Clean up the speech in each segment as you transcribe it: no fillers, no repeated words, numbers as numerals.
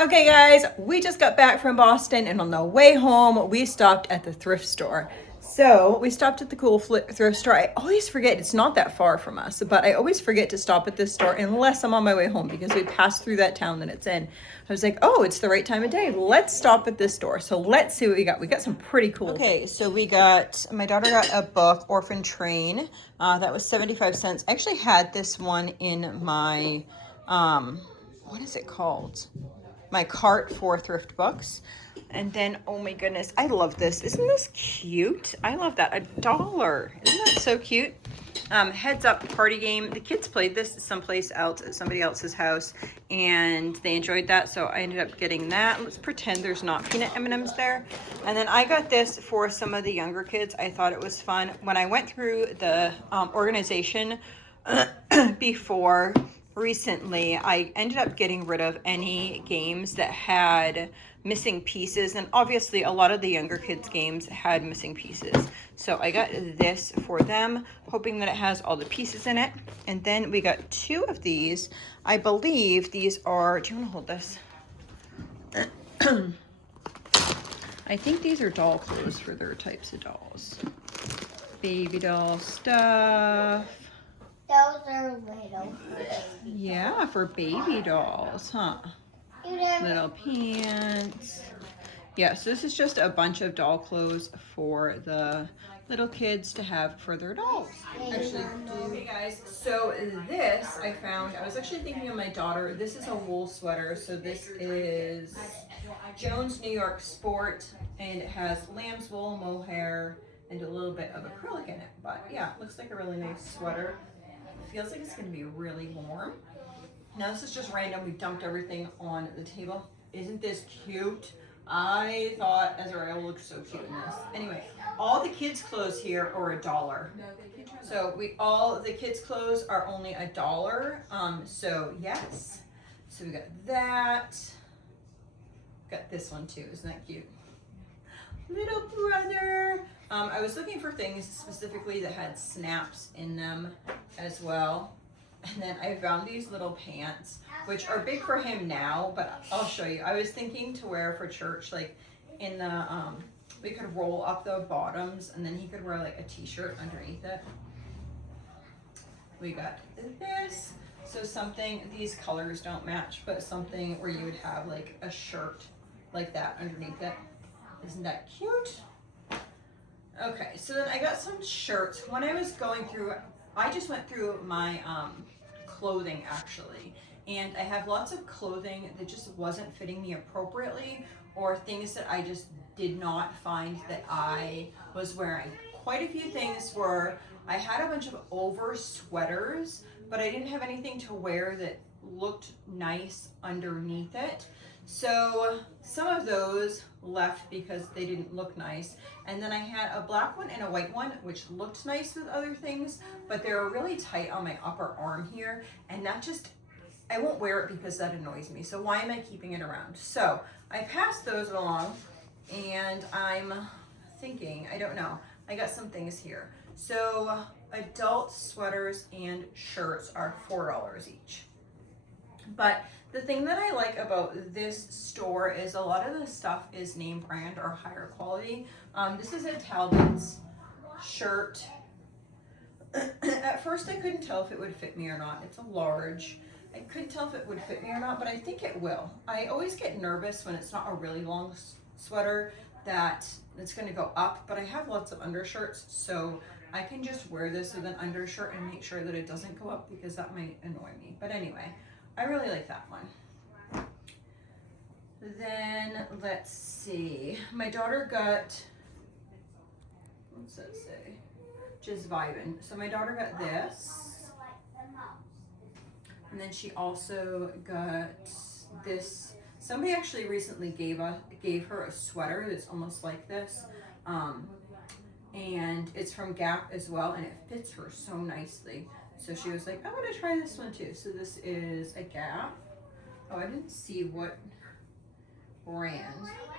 Okay guys, we just got back from Boston and on the way home, we stopped at the thrift store. So we stopped at the cool thrift store. I always forget, it's not that far from us, but I always forget to stop at this store unless I'm on my way home because we passed through that town that it's in. I was like, oh, it's the right time of day. Let's stop at this store. So let's see what we got. We got some pretty cool. Okay, so we got, my daughter got a book, Orphan Train. That was 75 cents. I actually had this one in my, what is it called? My cart for thrift books. And then, oh my goodness, I love this. Isn't this cute? I love that. $1. Isn't that so cute? Heads Up party game. The kids played this someplace else at somebody else's house and they enjoyed that, so I ended up getting that. Let's pretend there's not peanut M&Ms there. And then I got this for some of the younger kids. I thought it was fun. When I went through the organization before recently, I ended up getting rid of any games that had missing pieces, and obviously a lot of the younger kids games had missing pieces, so I got this for them, hoping that it has all the pieces in it. And then we got 2 of these. I believe these are, do you want to hold this? I think these are doll clothes for their types of dolls. Baby doll stuff. Those are little. Yeah, for baby dolls, huh? Little pants. Yeah, so this is just a bunch of doll clothes for the little kids to have for their dolls. Actually, okay guys, so this I found, I was actually thinking of my daughter. This is a wool sweater. So this is Jones New York Sport, and it has lamb's wool, mohair, and a little bit of acrylic in it. But yeah, it looks like a really nice sweater. Feels like it's going to be really warm. Now this is just random. We dumped everything on the table. Isn't this cute? I thought Azrael looked so cute in this. Anyway, all the kids' clothes here are $1. So the kids' clothes are only $1. So yes. So we got that. Got this one too. Isn't that cute? Little brother. I was looking for things specifically that had snaps in them as well. And then I found these little pants, which are big for him now, but I'll show you. I was thinking to wear for church, like in the, we could roll up the bottoms and then he could wear like a t-shirt underneath it. We got this. So something, these colors don't match, but something where you would have like a shirt like that underneath it. Isn't that cute? Okay, so then I got some shirts. When I was going through, I just went through my clothing actually, and I have lots of clothing that just wasn't fitting me appropriately, or things that I just did not find that I was wearing. Quite a few things were, I had a bunch of over sweaters, but I didn't have anything to wear that looked nice underneath it. So some of those left because they didn't look nice. And then I had a black one and a white one, which looked nice with other things, but they were really tight on my upper arm here. And that just, I won't wear it because that annoys me. So why am I keeping it around? So I passed those along and I'm thinking, I don't know, I got some things here. So adult sweaters and shirts are $4 each. But the thing that I like about this store is a lot of the stuff is name brand or higher quality. This is a Talbot's shirt. At first I couldn't tell if it would fit me or not. It's a large. I couldn't tell if it would fit me or not, but I think it will. I always get nervous when it's not a really long sweater that it's going to go up, but I have lots of undershirts, so I can just wear this with an undershirt and make sure that it doesn't go up because that might annoy me. But anyway, I really like that one. Then let's see. My daughter got, what's that say? Just vibin'. So my daughter got this. And then she also got this. Somebody actually recently gave her a sweater that's almost like this. And it's from Gap as well, and it fits her so nicely. So she was like, I'm gonna try this one too. So this is a Gap. Oh, I didn't see what brand.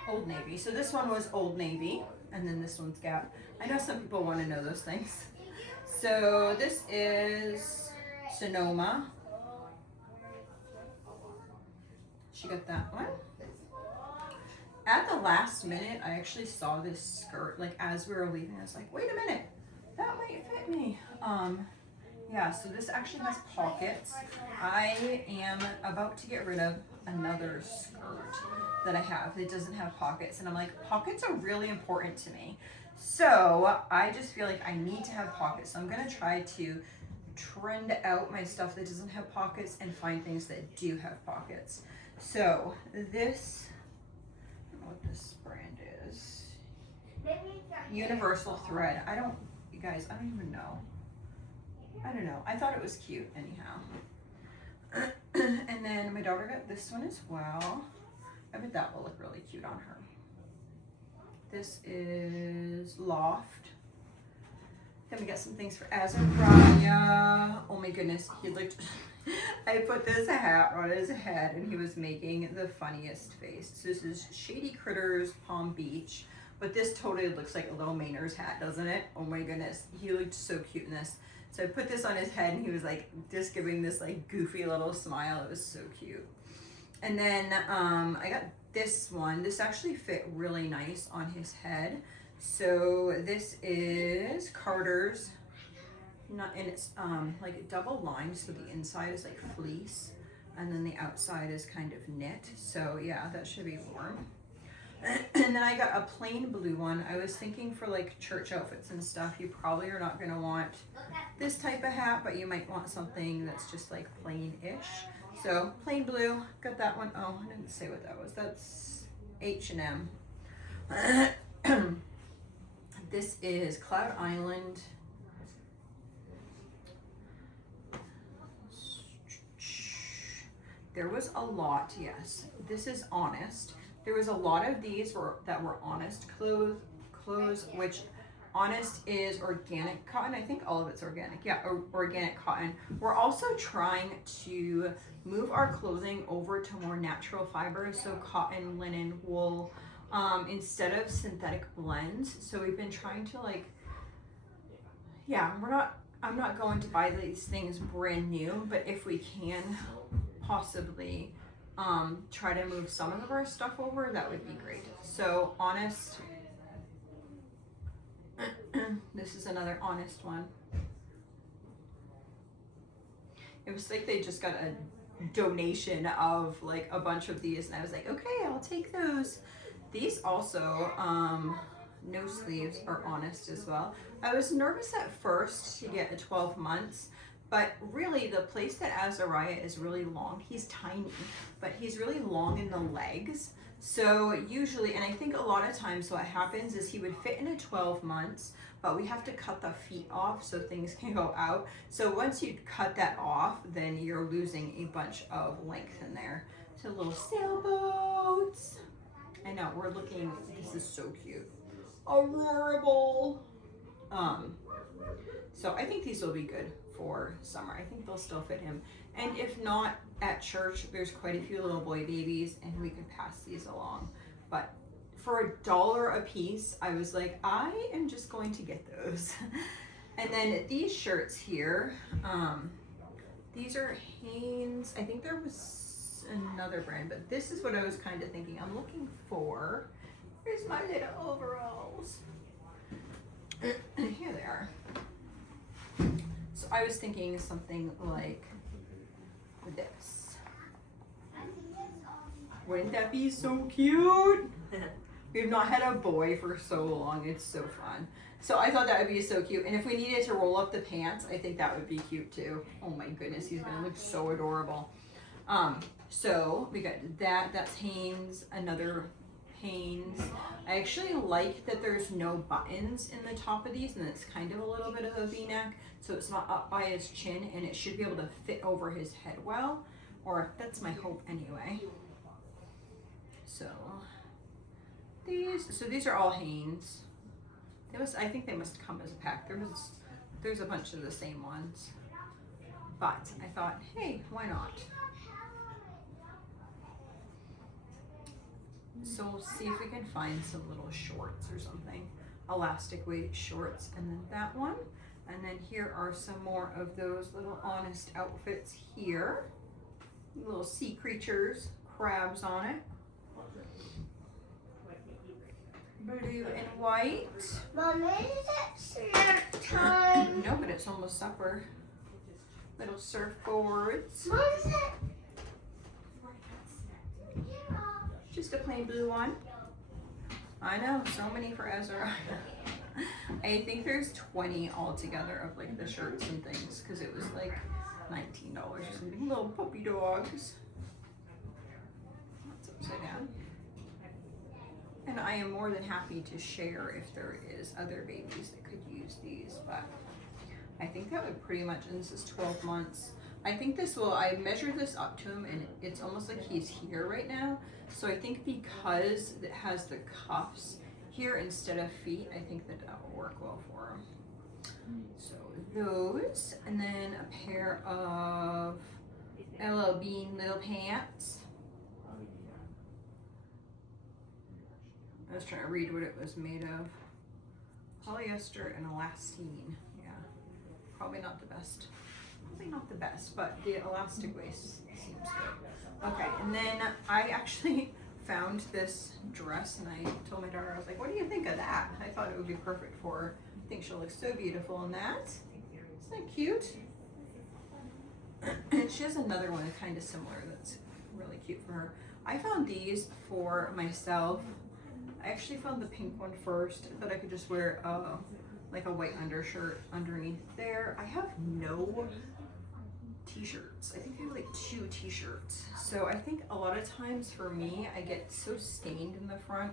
Old Navy. So this one was Old Navy, and then this one's Gap. I know some people want to know those things. So this is Sonoma. She got that one. at the last minute, I actually saw this skirt, like as we were leaving, I was like, wait a minute, that might fit me. Yeah, so this actually has pockets. I am about to get rid of another skirt that I have that doesn't have pockets, and I'm like, pockets are really important to me. So I just feel like I need to have pockets. So I'm gonna try to trend out my stuff that doesn't have pockets and find things that do have pockets. So this, I don't know what this brand is. Universal Thread. You guys, I don't even know. I don't know. I thought it was cute anyhow. And then my daughter got this one as well. I bet that will look really cute on her. This is Loft. Then we got some things for Azariah. Oh my goodness, he looked, I put this hat on his head and he was making the funniest face. So this is Shady Critters Palm Beach, but this totally looks like a little Mainer's hat, doesn't it? Oh my goodness, he looked so cute in this. So I put this on his head and he was like just giving this like goofy little smile. It was so cute. And then I got this one. This actually fit really nice on his head. So this is Carter's, and it's like double lined, so the inside is like fleece and then the outside is kind of knit. So yeah, that should be warm. And then I got a plain blue one. I was thinking for like church outfits and stuff, you probably are not gonna want this type of hat, but you might want something that's just like plain-ish. So plain blue, got that one. Oh, I didn't say what that was. That's H&M. This is Cloud Island. There was a lot, yes. This is Honest. There was a lot of these that were Honest clothes, which Honest is organic cotton. I think all of it's organic. Yeah, organic cotton. We're also trying to move our clothing over to more natural fibers, so cotton, linen, wool, instead of synthetic blends. So we've been trying to I'm not going to buy these things brand new, but if we can possibly try to move some of our stuff over, that would be great. So Honest, this is another Honest one. It was like they just got a donation of like a bunch of these and I was like, okay, I'll take those. These also, no sleeves, are Honest as well. I was nervous at first to get a 12 months, but really the place that Azariah is really long, he's tiny, but he's really long in the legs. So usually, and I think a lot of times what happens is he would fit in a 12 months, but we have to cut the feet off so things can go out. So once you cut that off, then you're losing a bunch of length in there. So little sailboats. I know, we're looking, this is so cute. Adorable. So I think these will be good for summer. I think they'll still fit him. And if not, at church, there's quite a few little boy babies and we could pass these along. But for $1 a piece, I was like, I am just going to get those. And then these shirts here, these are Hanes. I think there was another brand, but this is what I was kind of thinking. I'm looking for, here's my little overalls. Here they are. So I was thinking something like this. Wouldn't that be so cute? We've not had a boy for so long. It's so fun. So I thought that would be so cute. And if we needed to roll up the pants, I think that would be cute too. Oh my goodness, he's gonna look so adorable. So we got that. That's Hanes, another Hanes. I actually like that there's no buttons in the top of these and it's kind of a little bit of a v-neck, so it's not up by his chin and it should be able to fit over his head well, or that's my hope anyway. So these are all Hanes. I think they must come as a pack. There's a bunch of the same ones, but I thought, hey, why not? So we'll see if we can find some little shorts or something, elastic weight shorts, and then that one. And then here are some more of those little Honest outfits here. Little sea creatures, crabs on it. blue and white. Mom, is it snack time? No, but it's almost supper. Little surfboards. Mom, is it? Just a plain blue one. I know, so many for Ezra. I think there's 20 altogether of like the shirts and things because it was like $19 or something. Little puppy dogs. That's upside down. And I am more than happy to share if there is other babies that could use these, but I think that would pretty much, and this is 12 months. I think this will, I measured this up to him and it's almost like he's here right now. So I think because it has the cuffs here instead of feet, I think that will work well for him. So those, and then a pair of LL Bean little pants. I was trying to read what it was made of. Polyester and elastine. Yeah, probably not the best. Probably not the best, but the elastic waist seems good. Okay, and then I actually found this dress and I told my daughter, I was like, what do you think of that? I thought it would be perfect for her. I think she'll look so beautiful in that. Isn't that cute? And she has another one kind of similar that's really cute for her. I found these for myself. I actually found the pink one first. I thought I could just wear like a white undershirt underneath there. I have no t-shirts. I think I have like 2 t-shirts. So I think a lot of times for me, I get so stained in the front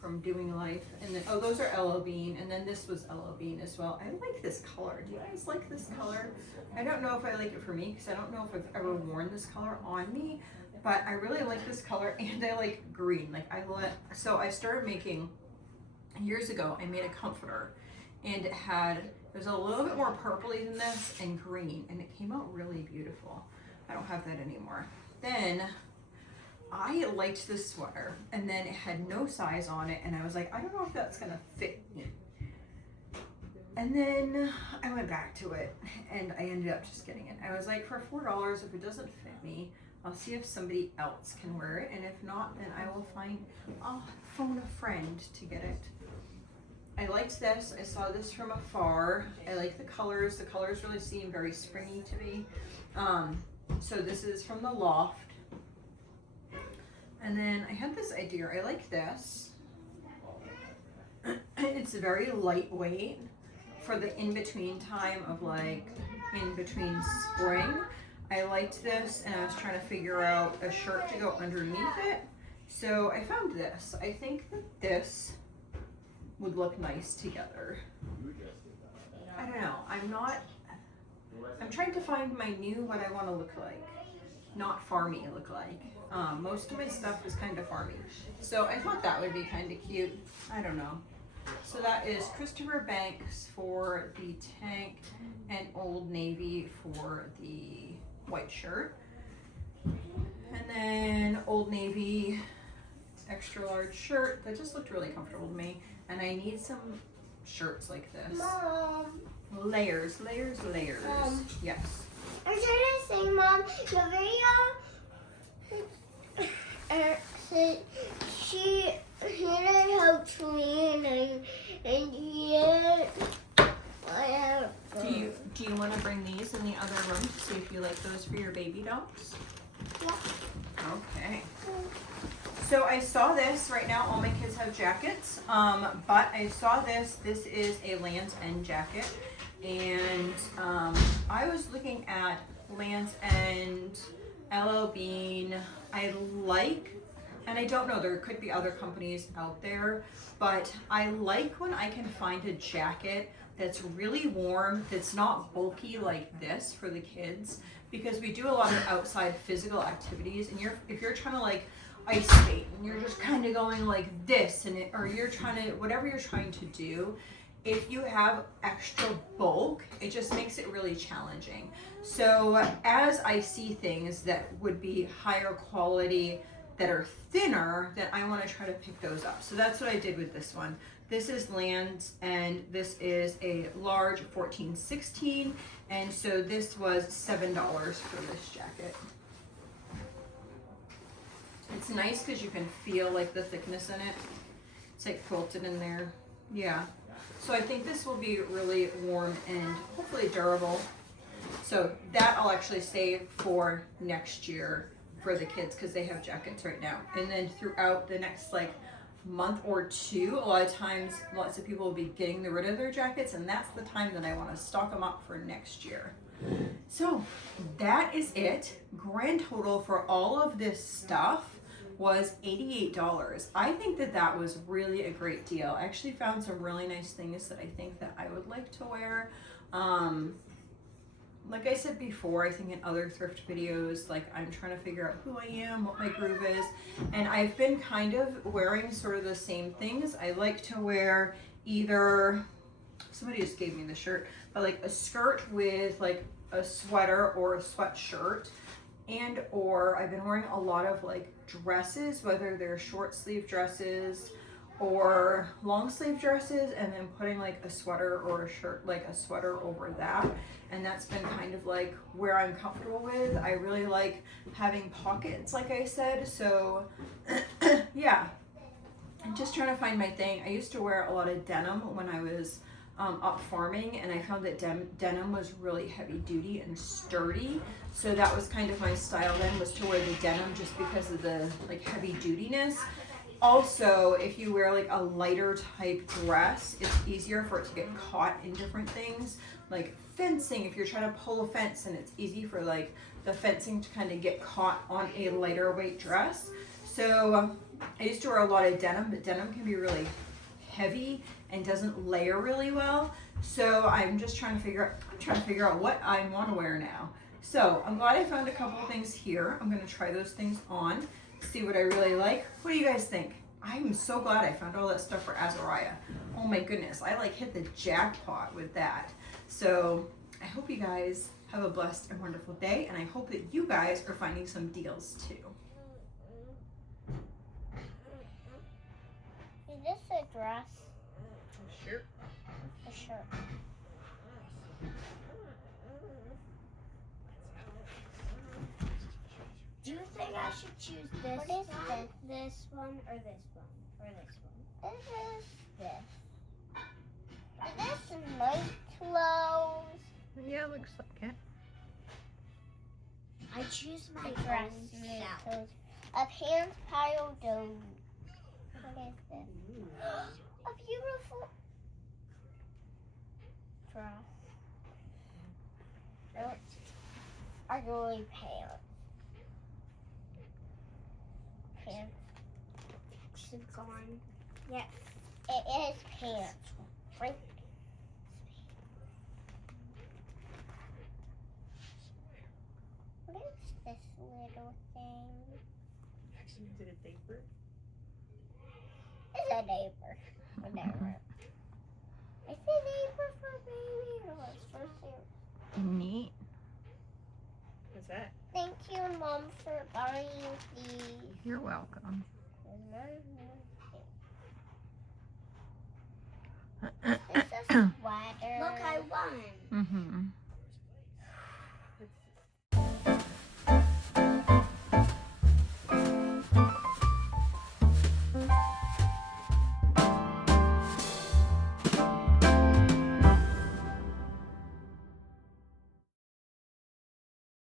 from doing life. And then, oh, those are LL Bean. And then this was LL Bean as well. I like this color. Do you guys like this color? I don't know if I like it for me because I don't know if I've ever worn this color on me. But I really like this color and I like green. So I started making, years ago, I made a comforter and it was a little bit more purpley than this and green and it came out really beautiful. I don't have that anymore. Then I liked this sweater and then it had no size on it and I was like, I don't know if that's gonna fit me. And then I went back to it and I ended up just getting it. I was like, for $4, if it doesn't fit me, I'll see if somebody else can wear it, and if not, then I will I'll phone a friend to get it. I liked this. I saw this from afar. I like the colors. The colors really seem very springy to me. So this is from the Loft. And then I had this idea. I like this. It's very lightweight for the in-between time of like in-between spring. I liked this and I was trying to figure out a shirt to go underneath it. So I found this. I think that this would look nice together. I don't know. I'm trying to find my new what I want to look like. Not farmy look like. Most of my stuff is kind of farmy. So I thought that would be kind of cute. I don't know. So that is Christopher Banks for the tank and Old Navy for the white shirt. And then Old Navy extra large shirt that just looked really comfortable to me. And I need some shirts like this. Mom. Layers, layers, layers. Yes. I'm trying to say, Mom, the video, she handed help to me and he whatever. Do you want to bring these in the other room to see if you like those for your baby dogs? Yeah. Okay. So I saw this. Right now all my kids have jackets, but I saw this. This is a Land's End jacket, and I was looking at Land's End, LL Bean. I like, and I don't know, there could be other companies out there, but I like when I can find a jacket that's really warm, that's not bulky like this for the kids, because we do a lot of outside physical activities, and if you're trying to like ice skate and you're just kind of going like this, or you're trying to, whatever you're trying to do, if you have extra bulk, it just makes it really challenging. So as I see things that would be higher quality, that are thinner, then I want to try to pick those up. So that's what I did with this one. This is Land's, and this is a large 14-16, and so this was $7 for this jacket. It's nice because you can feel like the thickness in it. It's like quilted in there. Yeah. So I think this will be really warm and hopefully durable. So that I'll actually save for next year for the kids because they have jackets right now. And then throughout the next like month or two, a lot of times lots of people will be getting rid of their jackets, and that's the time that I want to stock them up for next year. So that is it. Grand total for all of this stuff was $88. I think that that was really a great deal. I actually found some really nice things that I think that I would like to wear. Like I said before, I think in other thrift videos, like I'm trying to figure out who I am, what my groove is, and I've been kind of wearing sort of the same things. I like to wear either, somebody just gave me the shirt, but like a skirt with like a sweater or a sweatshirt, and or I've been wearing a lot of like dresses, whether they're short sleeve dresses or long sleeve dresses, and then putting like a sweater or a shirt, like a sweater over that. And that's been kind of like where I'm comfortable with. I really like having pockets, like I said. So yeah, I'm just trying to find my thing. I used to wear a lot of denim when I was up farming, and I found that denim was really heavy duty and sturdy. So that was kind of my style then, was to wear the denim just because of the like heavy dutiness. Also, if you wear like a lighter type dress, it's easier for it to get caught in different things, like fencing. If you're trying to pull a fence, and it's easy for like the fencing to kind of get caught on a lighter weight dress. So I used to wear a lot of denim, but denim can be really heavy and doesn't layer really well. So I'm just trying to figure out what I want to wear now. So I'm glad I found a couple of things here. I'm going to try those things on, see what I really like. What do you guys think? I'm so glad I found all that stuff for Azariah. Oh my goodness, I like hit the jackpot with that. So I hope you guys have a blessed and wonderful day, and I hope that you guys are finding some deals too. Is this a dress? A shirt. A shirt. Do you think I should choose this? What is this? This one or this one? Or this one? This is this. Is this night clothes? Yeah, looks like it. I choose my dress. A pants pile dome. What is this? A beautiful dress. Ugly pants. Pants. Should have gone. Yes, it is pants. Right. What is this little thing? Is it a diaper? It's a diaper. Whatever. It's a diaper for baby or it's for serious. Neat. What's that? Thank you, Mom, for buying these. You're welcome. This is a sweater. Look, I won. Mm-hmm.